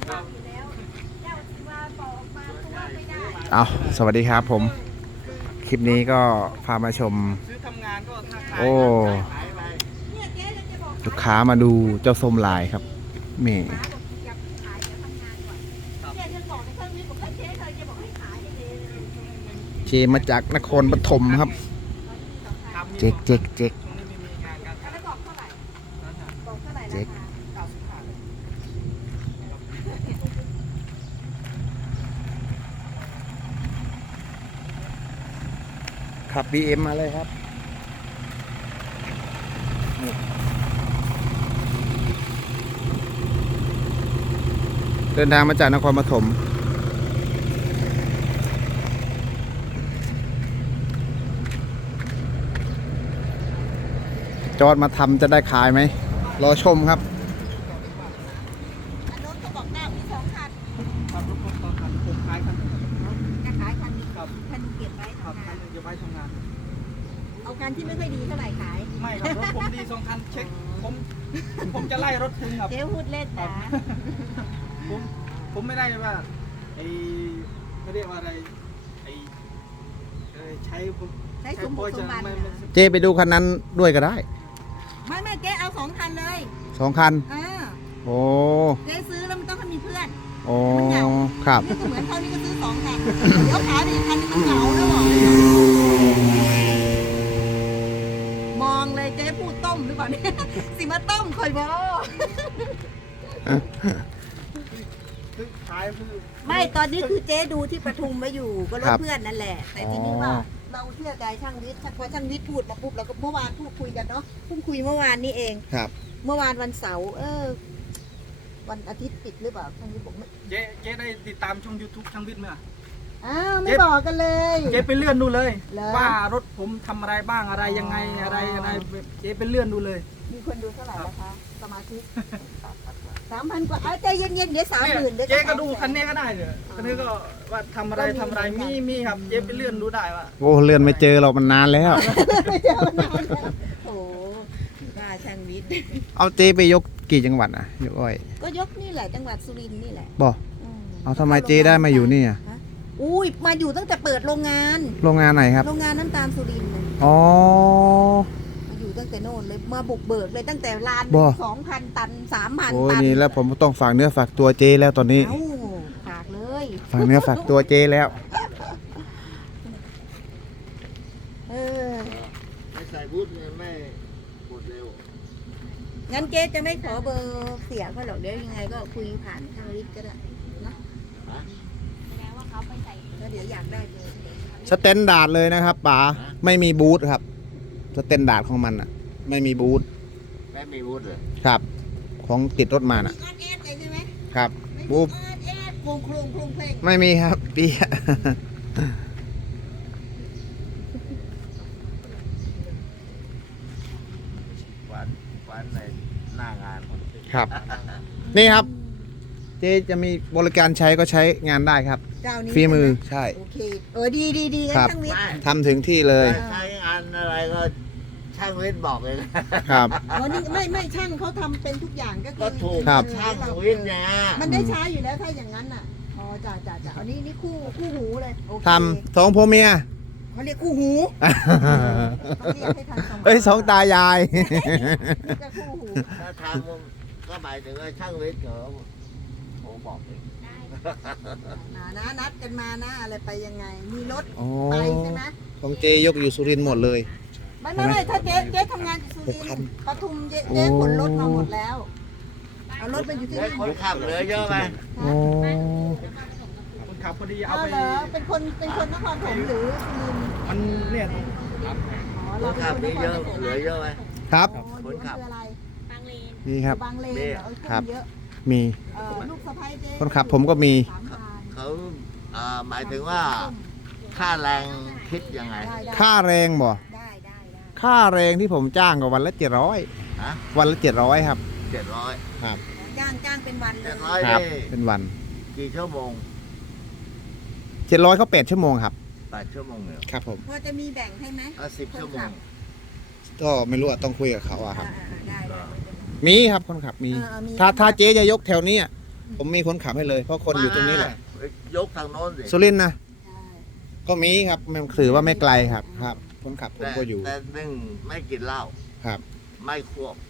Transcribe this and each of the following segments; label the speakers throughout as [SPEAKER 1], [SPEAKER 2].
[SPEAKER 1] เอาสวัสดีครับผมคลิปนี้ก็พามาชมโอ้ลูกค้ามาดูเจ้าส้มลายครับแม่เจมาจากนครปฐมครับเจ๊กเจ๊กเจ๊กเจ๊กขับ BM มาเลยครับเดินทางมาจากนครปฐมจอดมาทำจะได้ขายไหมรอชมครับ
[SPEAKER 2] รถเขาบอกหน้ามี2 คัน
[SPEAKER 3] ครับรถ2 คันผมขายคัน
[SPEAKER 2] จะขายคันนี้คันเก็บไว้ทำงาน
[SPEAKER 3] เก็บไว้ทำงาน
[SPEAKER 2] เอาคันที่ไม่ค่อยดีเท่าไหร่ขาย
[SPEAKER 3] ไม่ครับรถผมดี2 คันเช็คผมจะไล่รถคุณครับ
[SPEAKER 2] เจ๊พูดเล่นนะ
[SPEAKER 3] ผมไม่ได้ว่าไม่เรียกว่าอะไรใช้
[SPEAKER 2] สมบัติ
[SPEAKER 1] เจไปดูคันนั้นด้วยก็ได้
[SPEAKER 2] ไม่เจ๊เอา2 คันเลย
[SPEAKER 1] 2 คันโอ้
[SPEAKER 2] เจ๊ซื้อแล้วมันต้องให้มีเพื่อน
[SPEAKER 1] โอ้ครับ
[SPEAKER 2] นี่ก็เหมือนเขานี่ก็ซื้อ2 คันเดี๋ยวขายไปอีกคันนึงมันเหงาแล้วบอกมองเลยเจ๊พูดต้มหรือเปล่าเนี่ยสิมาต้มคอยบอไม่ตอนนี้คือเจ๊ดูที่ปทุมมาอยู่ก็รถเพื่อนนั่นแหละแต่ทีนี้ว่าเราเชื่อใจช่างวิทย์พอช่างวิทย์พูดมาปุ๊บเราก็เมื่อวานพูดคุยกันเนาะพุ่งคุยเมื่อวานนี้เอง
[SPEAKER 1] ครับ
[SPEAKER 2] เมื่อวานวันเสาร์วันอาทิตย์ปิดหรือเปล่าช่างวิทย์บอกไม่
[SPEAKER 3] เจ๊ได้ติดตามช่อง YouTube ช่างวิทย์ไหม
[SPEAKER 2] ไม่บอกกันเลย
[SPEAKER 3] เจ๊ไปเลื่อนดูเลยว่ารถผมทำอะไรบ้างอะไรยังไงอะไรเจ๊ไปเลื่อนดูเลย
[SPEAKER 2] มีคนดูเท่าไหร่แล้วคะสมาชิก3,000 กว่าใจเย็นๆเดี๋ยว30,000
[SPEAKER 3] เจ๊ก็ดูคันนี้ก็ได้เลยคันนี้ก็ว่าทำอะไรมีครับเจ๊ไปเลื่อนดูได้ว่า
[SPEAKER 1] โอ้เลื่อนไม่เจอเรามันนานแล้ว
[SPEAKER 2] ไม่เจอมันนานแล้วโอ้น่าช่างวิทย์
[SPEAKER 1] เอาเจไปยกกี่จังหวัดยกอ้อย
[SPEAKER 2] ก็ยกนี่แหละจังหวัดสุรินทร์นี่แหละ
[SPEAKER 1] บ่เอาทำไมเจได้มาอยู่นี่
[SPEAKER 2] อุ้ยมาอยู่ตั้งแต่เปิดโรงงาน
[SPEAKER 1] ไหนครับ
[SPEAKER 2] โรงงานน้ำตาลสุรินทร์
[SPEAKER 1] อ๋อ
[SPEAKER 2] มาอยู่ตั้งแต่โน่นเลยมาบุกเบิกเลยตั้งแต่ลาน 2,000 ตัน 3,000 ตัน
[SPEAKER 1] โอ้ยนี่แล้วผมต้องฝากเนื้อฝากตัวเจแล้วตอนนี้
[SPEAKER 2] ฝากเลย
[SPEAKER 1] ฝากเนื้อฝากตัวเจแล้ว
[SPEAKER 4] ไม่ใส่บูทไม่หมดเร็ว
[SPEAKER 2] งั้นเจ๊จะไม่ขอเบอร์เสียเขาหรอกเดี๋ยวยังไงก็คุยผ่านทางลิฟต์ก็ได้นะแสดงว่าเขาไปใส่แล้วเดี๋ยวอยากได้เบอร์
[SPEAKER 1] สแตนดาร์ดเลยนะครับป๋าไม่มีบูทครับสแตนดาร์ดของมันไม่มีบูท
[SPEAKER 4] เลย
[SPEAKER 1] ครับของติดรถมา
[SPEAKER 2] เลยใช่ไหม
[SPEAKER 1] ครับบูท
[SPEAKER 2] โครงเพลง
[SPEAKER 1] ไม่มีครับเปีย
[SPEAKER 4] วันในหน้างาน
[SPEAKER 1] ครับนี่ครับเจ๊จะมีบริการใช้ก็ใช้งานได้ครับฟรีมือใช่
[SPEAKER 2] โอเคดี
[SPEAKER 1] ครับทำถึงที่เลย
[SPEAKER 4] ใช้งานอะไรก็ช่างวิทย์บอกเลยนะครับ
[SPEAKER 2] นี่ไม่ช่างเขาทำเป็นทุกอย่างก็คือ
[SPEAKER 4] ถูกช่างวิทย์เนี่ย
[SPEAKER 2] มันได้ใช้อยู่แล้วถ้าอย่างนั้นอ่ะอ๋อจ่าอันนี้คู่หูเลย
[SPEAKER 1] ทำ2 ผัวเมีย
[SPEAKER 2] เขาเรียกคู่หู
[SPEAKER 1] 2 ตายาย
[SPEAKER 4] ถ้าทำก็หมายถึงช่างวิทย์เขาผมบอกเอง
[SPEAKER 2] นัดกันมานะอะไรไปยังไงมีรถไปใช่ไหม
[SPEAKER 1] ของเจยกอยู่สุรินทร์หมดเลย
[SPEAKER 2] ไม่ถ้าเจ๊ทำงานอยู่สุรินทร์ปทุมเจ๊ขนรถมาหมดแล้วเอารถไปอยู่ที่นั่น
[SPEAKER 4] คนขับเหลือเยอะไหม
[SPEAKER 3] คนขับพอดีเอาไป
[SPEAKER 2] เป็นคนนครปฐมหรือสุรินทร์
[SPEAKER 3] มันเนี่ย
[SPEAKER 4] คนขับเหลือเยอะไหม
[SPEAKER 1] ครับ
[SPEAKER 4] คนขับ
[SPEAKER 1] นี่ครับ
[SPEAKER 2] บางเลน
[SPEAKER 1] ครับมี
[SPEAKER 2] ลูกสะใภ้เจ๊
[SPEAKER 1] คนขับผมก็มี
[SPEAKER 4] เขาหมายถึงว่าค่าแรงคิดยังไง
[SPEAKER 1] ค่าแรงบ่ค่าแรงที่ผมจ้างก็วันละ700วันละ700ครับ
[SPEAKER 4] 700
[SPEAKER 1] ครับ
[SPEAKER 2] จ้างเป็นวันเลย
[SPEAKER 1] ครับเป็นวัน
[SPEAKER 4] กี่ชั่วโมง
[SPEAKER 1] 700เขา8 ชั่วโมงครับ
[SPEAKER 4] 8 ชั่วโมงเลย
[SPEAKER 1] ครับผม
[SPEAKER 2] พอจะมีแบ่งให้ไหม
[SPEAKER 4] 10 ชั่วโมง
[SPEAKER 1] ก็ไม่รู้ต้องคุยกับเขาครับมีครับคนขับมีถ้าเจ๊จะยกแถวนี้ผมมีคนขับให้เลยเพราะคนอยู่ตรงนี้แหละ
[SPEAKER 4] ยกทางโน้นสิ
[SPEAKER 1] สุรินทร์นะ
[SPEAKER 2] ใช่
[SPEAKER 1] ก็มีครับมันถือว่าไม่ไกลครับครับ คนขับผมก็อยู่
[SPEAKER 4] แต่หนึ่งไม่กินเหล้า
[SPEAKER 1] ครับ
[SPEAKER 4] ไม่ควบ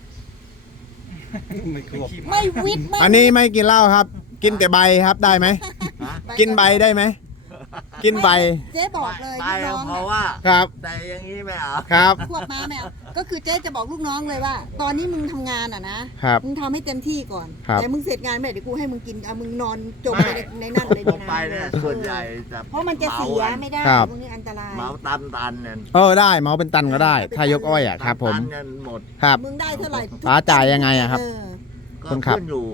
[SPEAKER 2] ไม่วิทย์ไม่
[SPEAKER 1] อันนี้ไม่กินเหล้าครับ กินแต่ใบครับได้ไหม
[SPEAKER 4] ฮะ
[SPEAKER 1] กินใบได้ไหมกินใบ
[SPEAKER 2] เจ๊บอกเลย
[SPEAKER 4] ไป
[SPEAKER 2] ลูกน้อง
[SPEAKER 4] เพราะ
[SPEAKER 2] อะ
[SPEAKER 4] ว่า
[SPEAKER 1] ครับ
[SPEAKER 4] แต่อย่างนี้ไม่เอา
[SPEAKER 1] ครับ
[SPEAKER 2] ควบม้าแมวก็คือเจ๊จะบอกลูกน้องเลยว่า ตอนนี้มึงทำงานอ่ะนะครับ มึงทำให้เต็มที่ก่อน
[SPEAKER 1] ครับ
[SPEAKER 2] แต่มึงเสร็จงานไม่ได้เดี๋ยวกูให้มึงกินเอามึงนอนจมไปในนั่นเลย
[SPEAKER 4] ผ
[SPEAKER 2] นี่
[SPEAKER 4] ม
[SPEAKER 2] นะ
[SPEAKER 4] ไปเนี่ยส่วนใหญ่จะ
[SPEAKER 2] เพราะมันจะเสียไม่ได้
[SPEAKER 1] ครับ
[SPEAKER 2] พวกนี้อันตราย
[SPEAKER 4] เหมาตันเนี่ย
[SPEAKER 1] ได้เมาเป็นตันก็ได้ ถ้ายกอ้อยอ่ะครับผม
[SPEAKER 4] ตันเงินหมด
[SPEAKER 1] ครับ
[SPEAKER 2] มึงได้เท่าไหร่
[SPEAKER 1] ป๋าจ่ายยังไงอะครับ
[SPEAKER 4] ก็
[SPEAKER 1] คนขับ
[SPEAKER 4] ขึ้นอยู่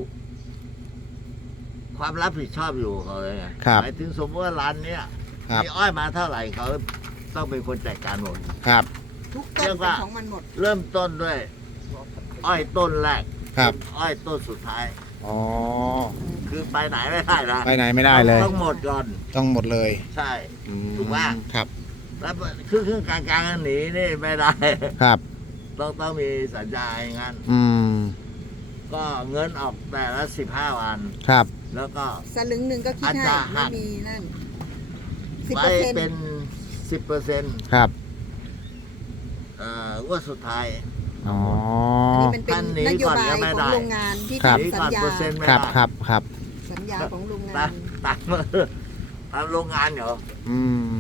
[SPEAKER 4] ความรับผิดชอบอยู่เขาเลยไง
[SPEAKER 1] ครับ
[SPEAKER 4] หมายถึงสมมติว่าร้านเนี้ย
[SPEAKER 1] ครับ
[SPEAKER 4] มีอ้อยมาเท่าไหร่เขาต้องเป็นคนจัดการหมด
[SPEAKER 1] ครับ
[SPEAKER 2] ทุกต้น
[SPEAKER 4] เรียก
[SPEAKER 2] เป็น
[SPEAKER 4] ว่า
[SPEAKER 2] ของมันหมด
[SPEAKER 4] เริ่มต้นด้วย อ้อยต้นแรก
[SPEAKER 1] ครับ
[SPEAKER 4] อ้อยต้นสุดท้าย
[SPEAKER 1] อ๋อ
[SPEAKER 4] คือไปไหนไม่ได้นะ
[SPEAKER 1] ไปไหนไม่ได้เลย
[SPEAKER 4] ต้องหมดก่อน
[SPEAKER 1] ต้องหมดเลย
[SPEAKER 4] ใช่ ถูกปะ
[SPEAKER 1] ครับ
[SPEAKER 4] แล้วครึ่งกลางๆหนีนี่ไม่ได้
[SPEAKER 1] ครับ
[SPEAKER 4] ต้องมีสัญญาอย่างนั้น
[SPEAKER 1] อืม
[SPEAKER 4] ก็เงินออกแต่ละ15 วัน
[SPEAKER 1] ครับ
[SPEAKER 4] แล้วก็
[SPEAKER 2] สลึงหนึ่งก็คิด
[SPEAKER 4] อาจ
[SPEAKER 2] ให้
[SPEAKER 4] จะหั
[SPEAKER 2] ไม่
[SPEAKER 4] ก
[SPEAKER 2] มีนั่น
[SPEAKER 4] ไว้เป็น 10%
[SPEAKER 1] ครับ
[SPEAKER 4] งวดสุดท้าย
[SPEAKER 1] อ๋อ
[SPEAKER 2] อันนี้มันเป็น
[SPEAKER 4] ท่านหนี
[SPEAKER 2] นโยบาย
[SPEAKER 4] ก่อนก็ไม่
[SPEAKER 2] ข
[SPEAKER 4] ได้
[SPEAKER 2] องโรงงานที่
[SPEAKER 1] ครับ
[SPEAKER 4] หนี
[SPEAKER 2] ทำสั
[SPEAKER 4] ก่อ
[SPEAKER 2] ญ
[SPEAKER 4] น
[SPEAKER 2] ญา
[SPEAKER 4] เปอร์เซ็นต์ไม่
[SPEAKER 1] ครับ
[SPEAKER 4] ได้
[SPEAKER 1] ครับครับ
[SPEAKER 2] สัญญาของโรงงา
[SPEAKER 4] ตาน มตามโรงงานเหรอ
[SPEAKER 1] อืม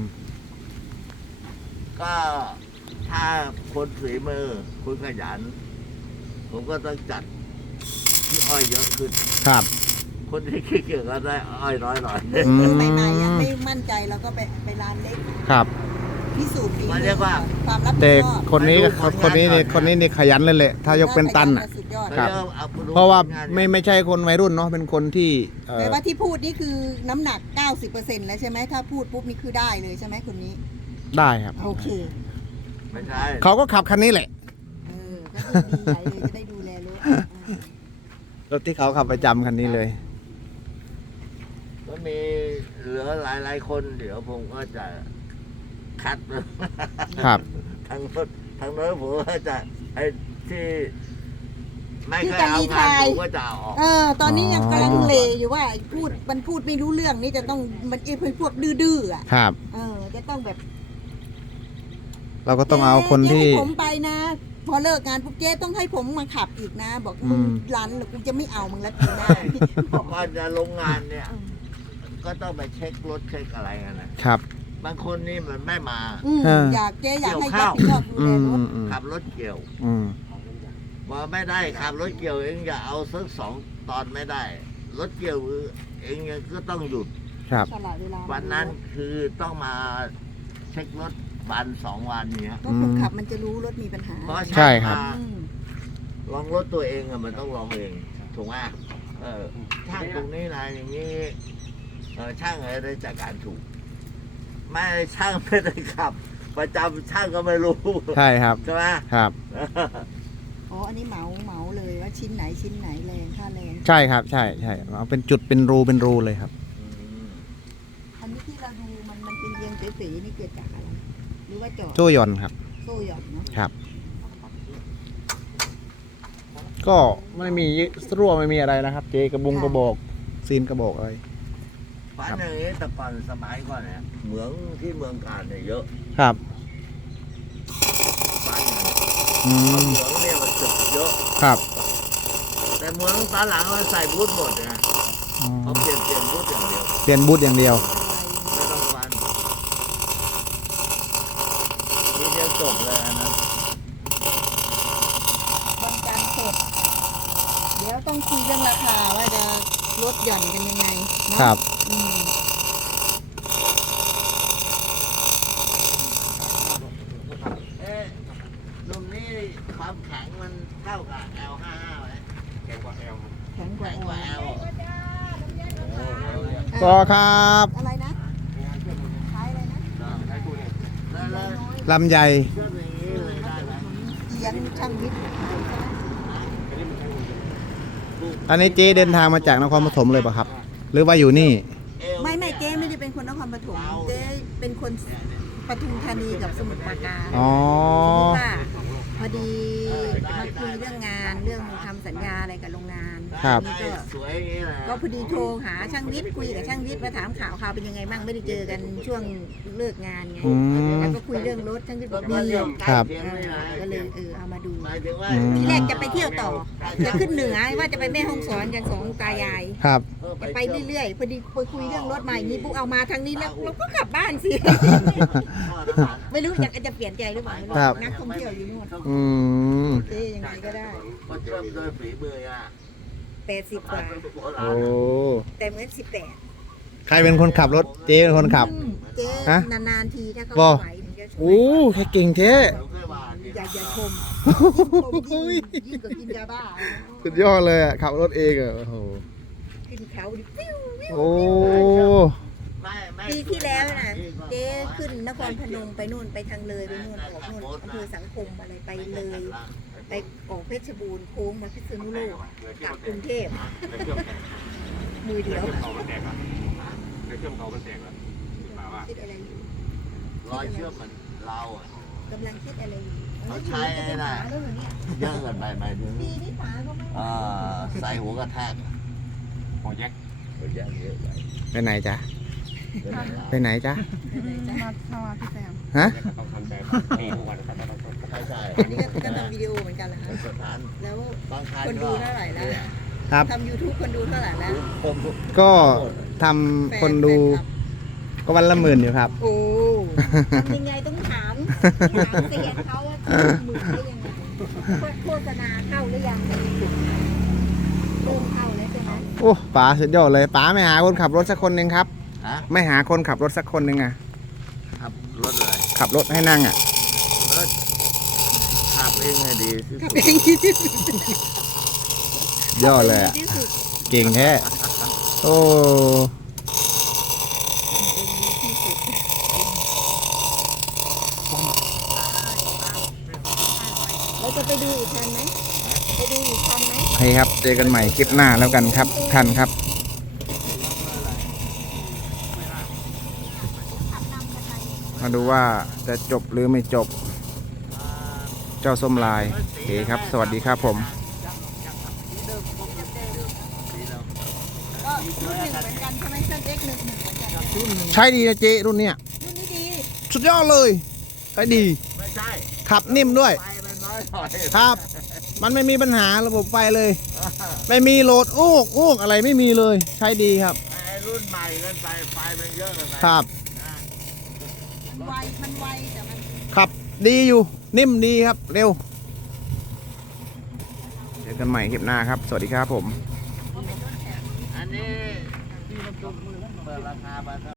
[SPEAKER 4] ก็ถ้าคนฝีมือคุณขยัน ผมก็ต้องจัดที่อ้อยเยอะขึ้น
[SPEAKER 1] ครับ
[SPEAKER 4] คนที่ขี้เกียจก็ได้อ้อยน้อยหน่อย
[SPEAKER 1] อืม
[SPEAKER 2] ใหม่ๆยังไม่มั่นใจเราก็ไปร้านเล็ก
[SPEAKER 1] ครับ
[SPEAKER 2] พิสูจน์ฝี
[SPEAKER 4] มัน
[SPEAKER 2] มื
[SPEAKER 4] เรียกว่า
[SPEAKER 2] ความรับผิ
[SPEAKER 1] แต่
[SPEAKER 2] ดชอบ
[SPEAKER 1] คนนี้
[SPEAKER 4] ไปดูผลงาน
[SPEAKER 1] คนนี้นี่
[SPEAKER 4] ก่อน
[SPEAKER 1] คนนี้นี่ขยันเลยแหละ ถ้ายกเป็นตันอ่ะ
[SPEAKER 2] สุดยอด
[SPEAKER 1] ครับ
[SPEAKER 4] แล้วอดู
[SPEAKER 1] เพราะว่า
[SPEAKER 4] ผลงน
[SPEAKER 1] ไม่ใช่คนวัยรุ่นเนาะ เป็นคนที่
[SPEAKER 2] แปลว่าที่พูดนี่คือน้ำหนัก 90%แล้วใช่ไหมถ้าพูดปุ๊บนี่คือได้เลยใช่ไหมคนนี้
[SPEAKER 1] ได้ครับ
[SPEAKER 2] โอเค
[SPEAKER 4] ไม่ใช่
[SPEAKER 1] เขาก็ขับคันนี้แหละ
[SPEAKER 2] ก็คือดีใหญ่เลยจะได้ดูแลรถ
[SPEAKER 1] รถที่เขาขับประจำคันนี้เลย
[SPEAKER 4] ก็มีเหลือหลายคนเดี๋ยวผมก็จะคัด
[SPEAKER 1] ครับ
[SPEAKER 4] ทางรถผมก็จะไอ้ที่ไม่
[SPEAKER 2] ที่
[SPEAKER 4] เคย
[SPEAKER 2] จะ
[SPEAKER 4] เอา
[SPEAKER 2] รี
[SPEAKER 4] งา
[SPEAKER 2] ทาน ย
[SPEAKER 4] ผมก็จะเอาออก
[SPEAKER 2] ตอนนี้ยัง
[SPEAKER 1] อ๋อ
[SPEAKER 2] กำลังเลอยู่ว่ามันพูดไม่รู้เรื่องนี่จะต้องมันเป็นพวกดื้อๆอ่ะ
[SPEAKER 1] ครับ
[SPEAKER 2] จะต้องแบบ
[SPEAKER 1] เราก็ต้องเอาคนที่
[SPEAKER 2] เจ๊ให้ผมไปนะ พอเลิกงานปุ๊บเจ๊ต้องให้ผมมาขับอีกนะ บอกมึง
[SPEAKER 1] อืม
[SPEAKER 2] รันหรือกูจะไม่เอามึงแล้วปีหน้า
[SPEAKER 4] ก่อนจะลงงานเนี่ย ก็ต้องไปเช็ครถเช็คอะไรกันนะครับ บางคนนี่มันไม่มา
[SPEAKER 2] อยากเจ๊อยากให้
[SPEAKER 4] เกี่
[SPEAKER 2] ยั
[SPEAKER 4] ย
[SPEAKER 2] บ
[SPEAKER 4] ว
[SPEAKER 2] ผิด
[SPEAKER 4] ข้าว
[SPEAKER 2] ชอบดู
[SPEAKER 1] อื
[SPEAKER 2] แล
[SPEAKER 1] ม
[SPEAKER 2] รถ
[SPEAKER 1] อืม
[SPEAKER 4] ขับรถเกี่ยว
[SPEAKER 1] อืม
[SPEAKER 4] ว่าไม่ได้ขับรถเกี่ยวเองอย่าเอาสัก2 ตอนไม่ได้ รถเกี่ยวเองก็ต้องหยุด
[SPEAKER 1] ครับ
[SPEAKER 2] ตลอดเวลา
[SPEAKER 4] วันนั้นคือต้องมาเช็ครถวัน2 วันเนี้ย
[SPEAKER 2] ก็คนขับมันจะรู้รถมีปัญหา
[SPEAKER 4] เพราะ
[SPEAKER 1] ใช่ครับ
[SPEAKER 4] มา
[SPEAKER 2] อืม
[SPEAKER 4] ลองรถตัวเองอะมันต้องลองเองถูกไหมช่างตรงนี้นะอย่างนี้ช่างอะไรได้จากการถูก ไม่ช่างไม่ได้ขับ ประจำช่างก็ไม่รู้
[SPEAKER 1] ใช่ครับ
[SPEAKER 4] ใช่ไหม
[SPEAKER 1] ครับ
[SPEAKER 2] อันนี้เหมาเลยว่าชิ้นไหนแรงค่าแรง
[SPEAKER 1] ใช่ครับ ใช่ใช่เอาเป็นจุดเป็นรูเลยครับ
[SPEAKER 2] อันนี้ที่เราดูมันเป็นเรียงเป๋ๆนี่เกิดจากอะไรหรือว่าจอด
[SPEAKER 1] โซ่หย่อนครับ
[SPEAKER 2] โซ่หย่อนเนาะ
[SPEAKER 1] ครับ ก็ไม่มีรั่วไม่มีอะไรนะครับ เจกระบุงกระบอกซีนกระบอกอะไร
[SPEAKER 4] ฝันอย่างนี้แต่ก่อนสมัยก่อนเนี่ยเหมืองที่เมืองการเนี่ยเยอะ
[SPEAKER 1] ครับ
[SPEAKER 4] ฝันอย่างนี้
[SPEAKER 1] อื
[SPEAKER 4] เพราะ
[SPEAKER 1] ม
[SPEAKER 4] เหมืองเนี่ยมันเกิดเยอะ
[SPEAKER 1] ครับ
[SPEAKER 4] แต่เหมืองตอนหลังมันใส่บูทหมดนะ
[SPEAKER 1] อ๋อ
[SPEAKER 4] เขาเปลี่ยนบูทอย่างเดียว
[SPEAKER 1] เปลี่ยนบูธอย่างเดียว
[SPEAKER 4] ไม่ต้องฟันนี่เดียวจบเลยนะ
[SPEAKER 2] วันจันทร์สดเดี๋ยวต้องคุยเรื่องราคาว่าจะลดหย่อนกันยังไงเนาะ
[SPEAKER 1] ครับ
[SPEAKER 2] อืม
[SPEAKER 4] หนุ่มนี่ความแข็งมันเท่ากับ L55 ไหมแข็งกว่า L
[SPEAKER 2] แข็งกว่า
[SPEAKER 4] แข็งกว่า L
[SPEAKER 1] ก็ครับ
[SPEAKER 2] อะไรนะขายอะไรนะ
[SPEAKER 4] แล้ว
[SPEAKER 1] ลำไย
[SPEAKER 4] เครื่องอย่างนี้เลยได้ไหม
[SPEAKER 2] เอียงช่างวิทย์
[SPEAKER 1] อันนี้เจเดินทางมาจากนครปฐมเลยป่ะครับ หรือว่าอยู่นี่
[SPEAKER 2] ไม่เจ๊ไม่ได้เป็นคนนครปฐมเจ๊เป็นคนปทุมธานีกับสมุทรปราการ
[SPEAKER 1] อ๋อ
[SPEAKER 2] ทีนี้ว่าพอดีมาคุยเรื่องงานเรื่องทำสัญญาอะไรกับโรงงาน
[SPEAKER 1] ครับ
[SPEAKER 2] นี่ก็
[SPEAKER 4] สวยอย่างนี้นะ
[SPEAKER 2] ก็พอดีโทรหาช่างวิทย์คุยกับช่างวิทย์มาถามข่าวเป็นยังไงบ้างไม่ได้เจอกันช่วงเลิกงานไง
[SPEAKER 1] อืม
[SPEAKER 2] แล้วก็คุยเรื่องรถช่างวิทย์บอกดี
[SPEAKER 1] ครับ
[SPEAKER 2] ก็เลยเอามาดู
[SPEAKER 4] หมายถึงว่า
[SPEAKER 2] ทีแรกจะไปเที่ยวต่อจะขึ้นเหนือว่าจะไปแม่ฮ่องสอนกันสองตายาย
[SPEAKER 1] ครับ
[SPEAKER 2] จะไปเรื่อยๆพอดีคุยเรื่องรถใหม่นี้ปุ๊บเอามาทางนี้แล้วเราก็กลับบ้านสิ ไม่รู้อยากจะเปลี่ยนใจหรือเปล่าไม่รู้
[SPEAKER 1] ครับ
[SPEAKER 2] นักท่องเที่ยวอยู่นู่น
[SPEAKER 1] อืม
[SPEAKER 2] เจ๊ยังไงก็ได้
[SPEAKER 4] ก็เชื่อมโดยฝีมืออ่ะ
[SPEAKER 2] 80 กว่า
[SPEAKER 1] โอ้
[SPEAKER 2] แต่เหมือน18
[SPEAKER 1] ใครเป็นคนขับรถเจ๊เป็นคนขับ
[SPEAKER 2] เจ๊
[SPEAKER 1] ฮะ
[SPEAKER 2] นานๆทีถ้าเขา
[SPEAKER 1] บ่
[SPEAKER 2] ไหวถึงจะช่วย
[SPEAKER 1] โอ้แค่เก่งเท่
[SPEAKER 2] อย่าชม
[SPEAKER 1] โอ้ย
[SPEAKER 2] ยิ่งกว่ากินยาบ้า
[SPEAKER 1] สุดยอดเลยอ่ะขับรถเองอ่ะโอ้โห
[SPEAKER 2] ขึ้นเขาดิปิ้วปิ้ว
[SPEAKER 1] โอ้
[SPEAKER 2] ปีที่แล้วน่ะเจ๊ขึ้นนครพนมไปนู่นไปทางเลยไปนู่นออกนู่นอำเภอสังคมอะไรไปเลย ไปออกเพชรบูรณ์โค้งมาพิษณุโลกกลับกรุงเทพมือเดียว
[SPEAKER 5] เขามันแตกอ่ะในเครื่องเขามันแตกอ่ะป่าว่า
[SPEAKER 2] คิดอะไรอยู่
[SPEAKER 4] รอยเชื่อมมันเราอ่ะ
[SPEAKER 2] กำลังคิดอะไรอยู่
[SPEAKER 4] เขาใช้ไอ้น่ะ
[SPEAKER 2] แล้วเหรอเนี่ย
[SPEAKER 4] เยอะเกินไปหมายถึง
[SPEAKER 2] ปีนี้ป๋าก็ไม่
[SPEAKER 4] ใส่หัวกระแทก
[SPEAKER 5] หอแยก
[SPEAKER 4] หัวแยกเยอะไป
[SPEAKER 1] ไปไหนจ๊ะ
[SPEAKER 4] เดี๋ยวมันลาม
[SPEAKER 1] ไปไหนจ๊ะ
[SPEAKER 2] มาพี่แซม
[SPEAKER 1] ฮะ
[SPEAKER 5] แยกก็ต้องทำใจตีทุกวันครับ
[SPEAKER 4] ใช่ใช่
[SPEAKER 2] อันนี้ก็ทำวิดีโอเหมือนกันเหรอคะ
[SPEAKER 4] สถาน
[SPEAKER 2] แล้ว
[SPEAKER 4] บางครั้ง
[SPEAKER 2] คนดูเท่าไหร่แล้ว
[SPEAKER 1] ครับ
[SPEAKER 2] ทำ YouTube คนดูเท่าไหร่แล้ว
[SPEAKER 4] ผม
[SPEAKER 1] ก็ทำคนดูก็วันละ10,000อยู่ครับ
[SPEAKER 2] โอ้ทำยังไงต้องถามเสียงเขาว่าหมื่นได้ยังไงโฆษณาเข้าหรือยังเริ่มเข้าแล้วใช่ไหม
[SPEAKER 1] โอ้ป๋าสุดยอดเลยป๋าไม่หาคนขับรถสักคนหนึ่งครับ
[SPEAKER 4] ฮะ
[SPEAKER 1] ไม่หาคนขับรถสักคนหนึ่งอ่ะ
[SPEAKER 4] ขับรถอะไร
[SPEAKER 1] ขับรถให้นั่งอ่ะ
[SPEAKER 4] รถขับเองไงดีที่
[SPEAKER 2] ขับ
[SPEAKER 4] สุด
[SPEAKER 2] เองที่สุด
[SPEAKER 1] ยอดเลยอ่ะ
[SPEAKER 2] ที่สุด
[SPEAKER 1] เก่งแท้โอ้
[SPEAKER 2] เราจะไปดูอีกทันไหมไปดูอีกทันไหม
[SPEAKER 1] โอเคครับเจอกันใหม่คลิปหน้าแล้วกันครับทุกท่านครับ มาดูว่าจะจบหรือไม่จบ เจ้าส้มลายโอเคครับ สวัสดีครับผม
[SPEAKER 2] ก็รุ่นหนึ่งเหมือนกันใช่ไหมเครื่อง X11 เหมือนกัน
[SPEAKER 1] ใช้ดีนะเจ๊รุ่นเนี้ย
[SPEAKER 2] รุ่นนี้ดี
[SPEAKER 1] สุดยอดเลยใช้ดี
[SPEAKER 4] ไม่ใช่
[SPEAKER 1] ขับนิ่มด้วย
[SPEAKER 4] ไฟมันน้อยหน่อย
[SPEAKER 1] ครับ มันไม่มีปัญหาระบบไฟเลย ไม่มีโหลดอ้วกอะไรไม่มีเลย ใช้ดีครับ
[SPEAKER 4] ไอ้รุ่นใหม่เกินไปไฟมันเยอะเกินไป
[SPEAKER 1] ครับ
[SPEAKER 2] มันไวแต่มัน
[SPEAKER 1] ขับดีอยู่ นิ่มดีครับ เร็ว เจอกันใหม่คลิปหน้าครับ สวัสดีครับผม
[SPEAKER 4] อันนี้ที่มันจุกมือเปิดราคามา